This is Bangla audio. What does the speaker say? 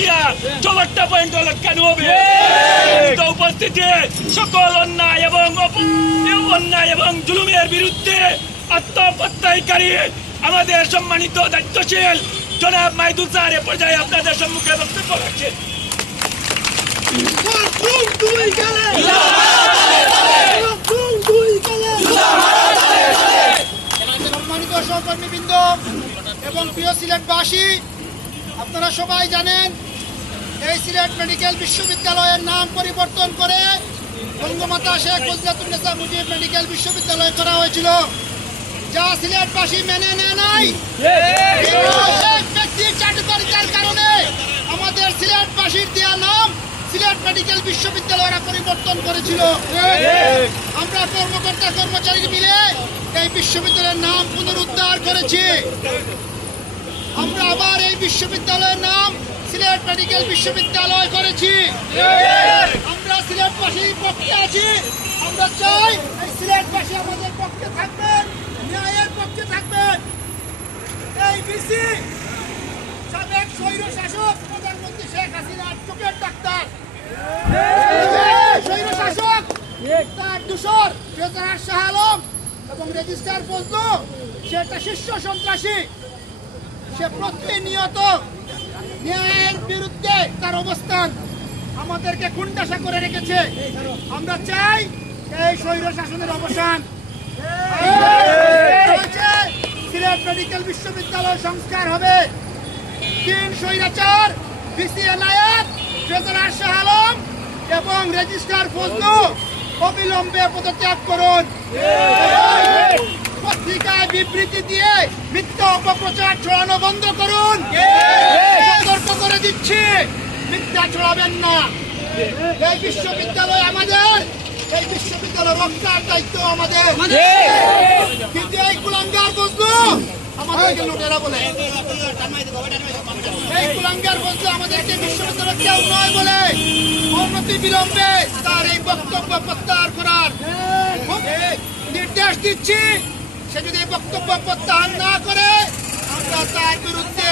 দিয়া চৌবাট্টা পয়েন্ট লটকানো হবে? উপস্থিতি সকল অন্যায় এবং অন্যায় এবং জুলুমের বিরুদ্ধে আত্মপ্রত্যয়কারী আমাদের সম্মানিত দায়িত্বশীল জনাব মাইদুল স্যার এ পর্যায়ে আপনাদের সম্মুখে বক্তব্য রাখছেন। সম্মানিত সহকর্মীবৃন্দ এবং প্রিয় সিলেটবাসী আপনারা সবাই জানেন এই সিলেট মেডিকেল বিশ্ববিদ্যালয়ের নাম পরিবর্তন করে বঙ্গমাতা শেখ মুজিবুন্নেসা মুজিব মেডিকেল বিশ্ববিদ্যালয় করা হয়েছিল। যা সিলেটবাসী মেনে নেয় নাই। ব্যক্তির কারণে আমাদের সিলেটবাসীর দেওয়া নাম সিলেট মেডিকেল বিশ্ববিদ্যালয়রা পরিবর্তন করেছিল। আমরা কর্মকর্তা কর্মচারী মিলে এই বিশ্ববিদ্যালয়ের নাম পুনরুদ্ধার করেছি। আমরা আবার এই বিশ্ববিদ্যালয়ের নাম সিলেট মেডিকেল বিশ্ববিদ্যালয় করেছি। আমরা সিলেটবাসীর পক্ষে আছি। আমরা চাই এই সিলেটবাসী আমাদের পক্ষে থাকবেন, ন্যায়ের পক্ষে থাকবেন। এই বিসি সাবেক স্বৈর শাসক প্রধানমন্ত্রী শেখ হাসিনার চোখের ডাক্তার। স্বৈর শাসক, তার দূষর ফেজার শাহ আলম এবং রেজিস্ট্রার ফজলু সে একটা শীর্ষ সন্ত্রাসী। সে প্রতিনিয়ত ন্যায়ের বিরুদ্ধে তার অবস্থান আমাদেরকে কুণ্ডাসা করে রেখেছে। আমরা চাই এই স্বৈর শাসনের অবসান। সিলেট মেডিকেল বিশ্ববিদ্যালয় সংস্কার হবে। তিন স্বৈরাচার বিসি এনায়েত ফেজার শাহ আলম এবং রেজিস্ট্রার ফজলু অবিলম্বে পদত্যাগ করুন। পত্রিকায় বিবৃতি দিয়ে মিথ্যা অপপ্রচার ছড়ানো বন্ধ করুন। করে দিচ্ছি। মিথ্যা ছড়াবেন না। এই বিশ্ববিদ্যালয় আমাদের। এই বিশ্ববিদ্যালয় রক্ষার দায়িত্ব আমাদের। কিন্তু এই কুলাঙ্গার বসল আমাদেরকে লুটেরা বলে। এই কুলাঙ্গার বসল আমাদেরকে বিশ্ববিদ্যালয় কেউ নয় বলে। অনতি বিলম্বে তার এই বক্তব্য প্রত্যাহার করার নির্দেশ দিচ্ছি। সে যদি বক্তব্য প্রত্যাহার না করে, আমরা তার বিরুদ্ধে